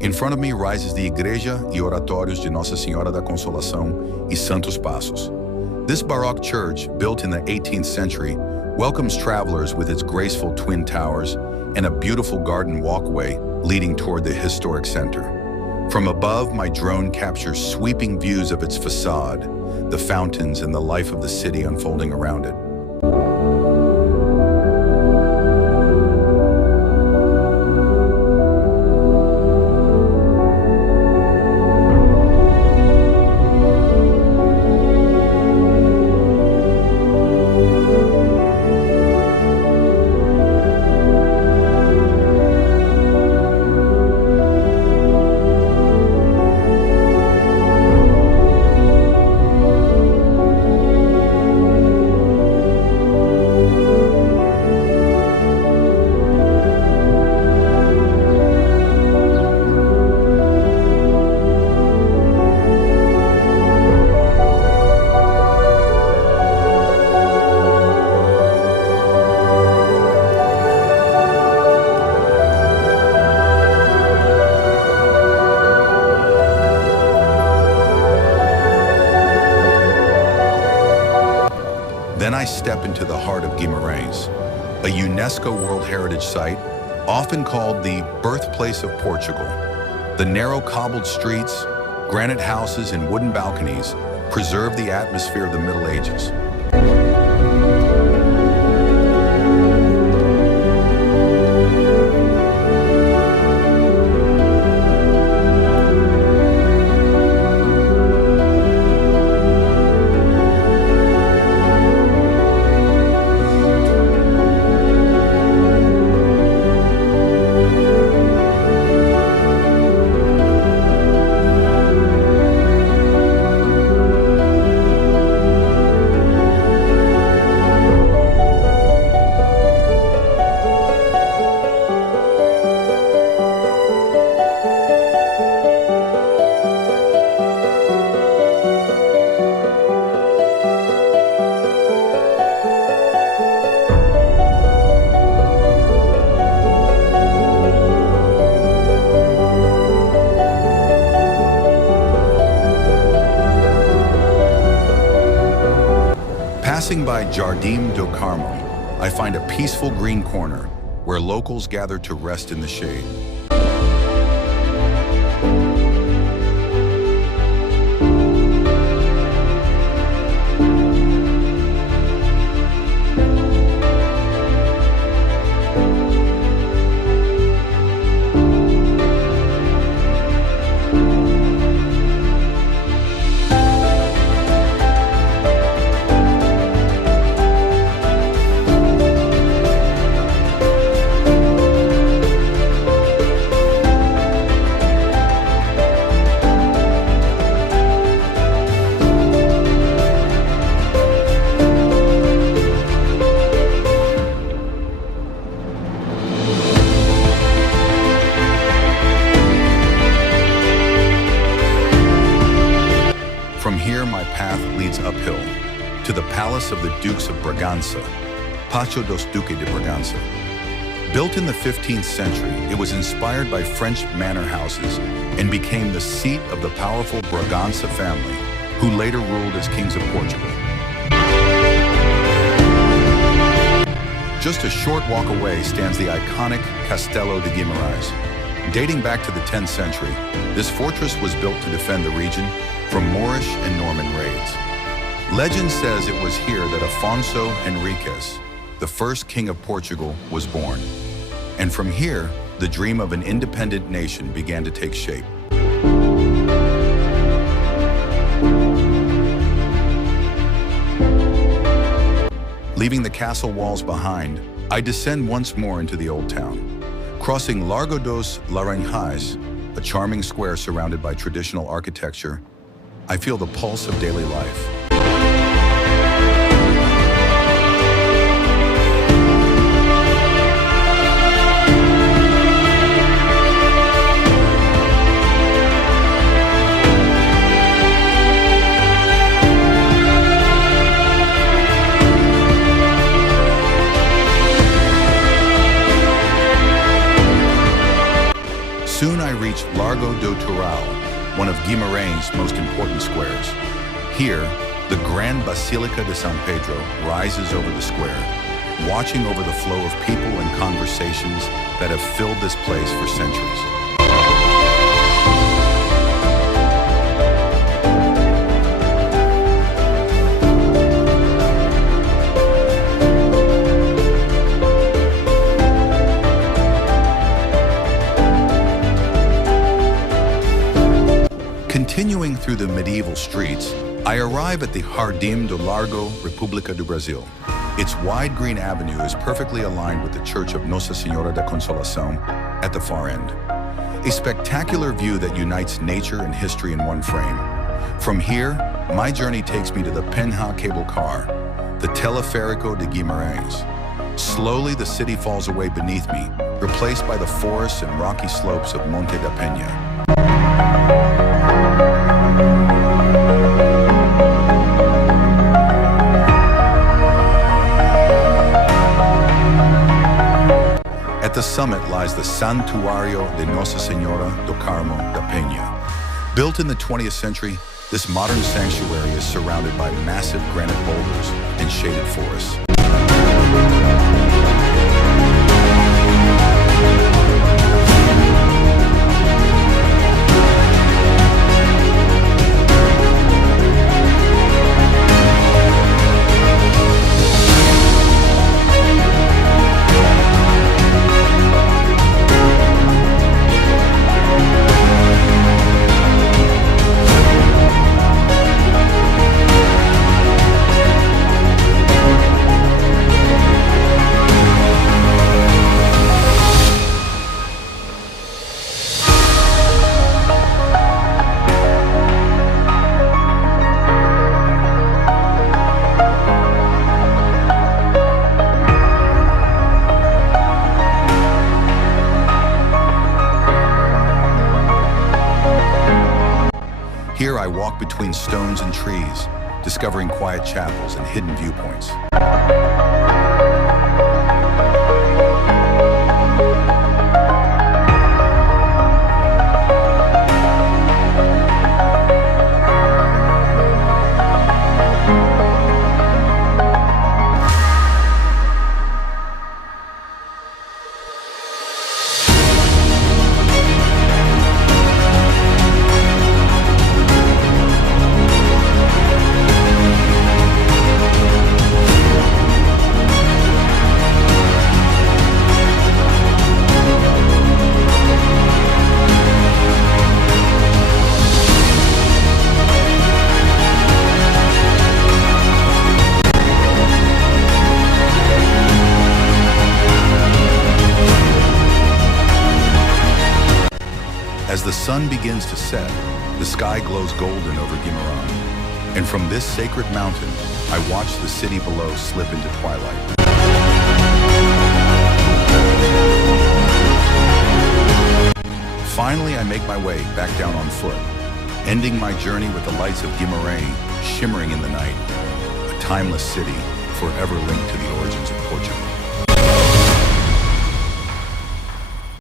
In front of me rises the Igreja e Oratórios de Nossa Senhora da Consolação e Santos Passos. This Baroque church, built in the 18th century, welcomes travelers with its graceful twin towers and a beautiful garden walkway leading toward the historic center. From above, my drone captures sweeping views of its facade, the fountains and the life of the city unfolding around it. Then I step into the heart of Guimarães, a UNESCO World Heritage Site, often called the birthplace of Portugal. The narrow cobbled streets, granite houses, and wooden balconies preserve the atmosphere of the Middle Ages. Passing by Jardim do Carmo, I find a peaceful green corner where locals gather to rest in the shade. From here, my path leads uphill to the palace of the Dukes of Bragança, Paço dos Duques de Bragança. Built in the 15th century, it was inspired by French manor houses and became the seat of the powerful Bragança family, who later ruled as kings of Portugal. Just a short walk away stands the iconic Castelo de Guimarães. Dating back to the 10th century, this fortress was built to defend the region from Moorish and Norman raids. Legend says it was here that Afonso Henriques, the first king of Portugal, was born. And from here, the dream of an independent nation began to take shape. Leaving the castle walls behind, I descend once more into the old town. Crossing Largo dos Laranjais, a charming square surrounded by traditional architecture, I feel the pulse of daily life. Soon I reach Largo do Tural, one of Guimarães' most important squares. Here, the Grand Basilica de San Pedro rises over the square, watching over the flow of people and conversations that have filled this place for centuries. Continuing through the medieval streets, I arrive at the Jardim do Largo, República do Brasil. Its wide green avenue is perfectly aligned with the Church of Nossa Senhora da Consolação at the far end. A spectacular view that unites nature and history in one frame. From here, my journey takes me to the Penha cable car, the Teleférico de Guimarães. Slowly, the city falls away beneath me, replaced by the forests and rocky slopes of Monte da Penha. At the summit lies the Santuário de Nossa Senhora do Carmo da Penha. Built in the 20th century, this modern sanctuary is surrounded by massive granite boulders and shaded forests. Here I walk between stones and trees, discovering quiet chapels and hidden viewpoints. As the sun begins to set, the sky glows golden over Guimarães. And from this sacred mountain, I watch the city below slip into twilight. Finally, I make my way back down on foot, ending my journey with the lights of Guimarães shimmering in the night, a timeless city forever linked to the origins of Portugal.